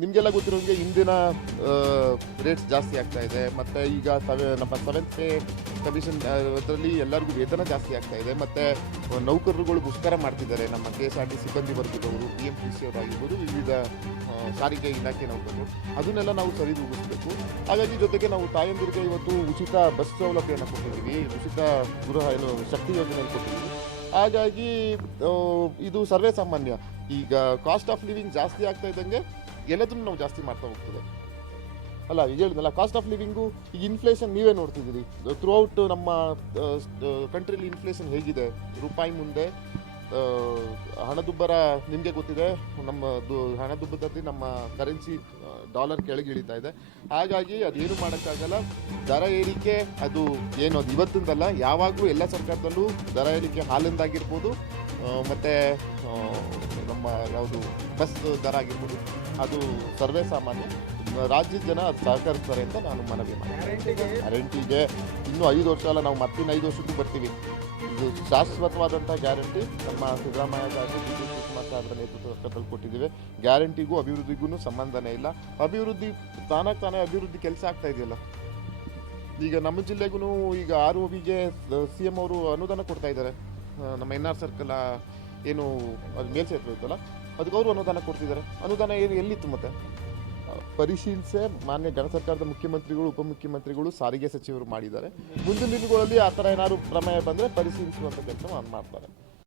ನಿಮಗೆಲ್ಲ ಗೊತ್ತಿರೋಂಗೆ ಇಂದಿನ ರೇಟ್ಸ್ ಜಾಸ್ತಿ ಆಗ್ತಾ ಇದೆ, ಮತ್ತು ಈಗ ನಮ್ಮ 7th ಪೇ ಕಮಿಷನ್ ಅದರಲ್ಲಿ ಎಲ್ಲರಿಗೂ ವೇತನ ಜಾಸ್ತಿ ಆಗ್ತಾ ಇದೆ, ಮತ್ತು ನೌಕರರುಗಳು ಮುಷ್ಕರ ಮಾಡ್ತಿದ್ದಾರೆ. ನಮ್ಮ KSRT ಸಿಬ್ಬಂದಿ ವರ್ಗದವರು, PMTC ಅವರಾಗಿರ್ಬೋದು, ವಿವಿಧ ಸಾರಿಗೆ ಇಲಾಖೆ ನೌಕರರು, ಅದನ್ನೆಲ್ಲ ನಾವು ಸರಿದೂಗಿಸಬೇಕು. ಹಾಗಾಗಿ ಜೊತೆಗೆ ನಾವು ತಾಯಂದಿರಿಗೆ ಇವತ್ತು ಉಚಿತ ಬಸ್ ಸೌಲಭ್ಯವನ್ನು ಕೊಟ್ಟಿದ್ದೀವಿ, ಉಚಿತ ಶಕ್ತಿ ಯೋಜನೆಯನ್ನು ಕೊಟ್ಟಿದ್ದೀವಿ. ಹಾಗಾಗಿ ಇದು ಸರ್ವೇ ಸಾಮಾನ್ಯ. ಈಗ ಕಾಸ್ಟ್ ಆಫ್ ಲಿವಿಂಗ್ ಜಾಸ್ತಿ ಆಗ್ತಾ ಇದ್ದಂಗೆ ಎಲ್ಲದನ್ನು ನಾವು ಜಾಸ್ತಿ ಮಾಡ್ತಾ ಹೋಗ್ತದೆ ಅಲ್ಲ. ಈಗ ಹೇಳಿದ್ನಲ್ಲ, ಕಾಸ್ಟ್ ಆಫ್ ಲಿವಿಂಗು, ಈಗ ಇನ್ಫ್ಲೇಷನ್ ನೀವೇ ನೋಡ್ತಿದ್ದೀರಿ. ಥ್ರೂ ಔಟ್ ನಮ್ಮ ಕಂಟ್ರಿಲಿ ಇನ್ಫ್ಲೇಷನ್ ಹೇಗಿದೆ. ರೂಪಾಯಿ ಮುಂದೆ ಹಣದುಬ್ಬರ ನಿಮಗೆ ಗೊತ್ತಿದೆ. ನಮ್ಮ ಹಣದುಬ್ಬರದಲ್ಲಿ ನಮ್ಮ ಕರೆನ್ಸಿ ಡಾಲರ್ ಕೆಳಗೆ ಇಳಿತಾ ಇದೆ. ಹಾಗಾಗಿ ಅದೇನು ಮಾಡೋಕ್ಕಾಗಲ್ಲ. ದರ ಏರಿಕೆ ಅದು ಏನು, ಅದು ಇವತ್ತಿಂದಲ್ಲ, ಯಾವಾಗಲೂ ಎಲ್ಲ ಸರ್ಕಾರದಲ್ಲೂ ದರ ಏರಿಕೆ ಹಾಲಿಂದಾಗಿರ್ಬೋದು, ಮತ್ತು ನಮ್ಮ ಯಾವುದು ಬಸ್ ದರ ಆಗಿರ್ಬೋದು, ಅದು ಸರ್ವೇ ಸಾಮಾನ್ಯ. ರಾಜ್ಯದ ಜನ ಅದು ಸಹಕರಿಸ್ತಾರೆ ಅಂತ ನಾನು ಮನವಿ ಮಾಡ್ತೀನಿ. ಗ್ಯಾರಂಟಿಗೆ ಇನ್ನೂ 5 ವರ್ಷ ಅಲ್ಲ, ನಾವು ಮತ್ತಿನ್ನು 5 ವರ್ಷಕ್ಕೂ ಬರ್ತೀವಿ. ಇದು ಶಾಶ್ವತವಾದಂಥ ಗ್ಯಾರಂಟಿ ನಮ್ಮ ಸಿದ್ದರಾಮಯ್ಯ ಸಾಹೇಬರು, ಡಿ ಕೆ ಶಿವಕುಮಾರ್ ಸಾಹೇಬರ ನೇತೃತ್ವದಲ್ಲಿ ಕೊಟ್ಟಿದ್ದೀವಿ. ಗ್ಯಾರಂಟಿಗೂ ಅಭಿವೃದ್ಧಿಗೂ ಸಂಬಂಧನೇ ಇಲ್ಲ. ಅಭಿವೃದ್ಧಿ ತಾನೇ ಅಭಿವೃದ್ಧಿ ಕೆಲಸ ಆಗ್ತಾ ಇದೆಯಲ್ಲ. ಈಗ ನಮ್ಮ ಜಿಲ್ಲೆಗೂ ಈಗ ROBಗೆ CM ಅವರು ಅನುದಾನ ಕೊಡ್ತಾ ಇದ್ದಾರೆ. ನಮ್ಮ NR ಸರ್ಕಲ್ ಏನು ಅದು ಮೇಲ್ಸೇತುವೆ ಇತ್ತಲ್ಲ, ಅದಕ್ಕೆ ಅವರು ಅನುದಾನ ಕೊಡ್ತಿದ್ದಾರೆ. ಅನುದಾನ ಎಲ್ಲಿತ್ತು? ಮತ್ತೆ ಪರಿಶೀಲಿಸೆ ಮಾನ್ಯ ಗಣ ಸರ್ಕಾರದ ಮುಖ್ಯಮಂತ್ರಿಗಳು, ಉಪಮುಖ್ಯಮಂತ್ರಿಗಳು, ಸಾರಿಗೆ ಸಚಿವರು ಮಾಡಿದ್ದಾರೆ. ಮುಂದಿನ ದಿನಗಳಲ್ಲಿ ಆ ಥರ ಏನಾದ್ರು ಪ್ರಮೇಯ ಬಂದರೆ ಪರಿಶೀಲಿಸುವಂಥ ಕೆಲಸ ಮಾಡ್ತಾರೆ.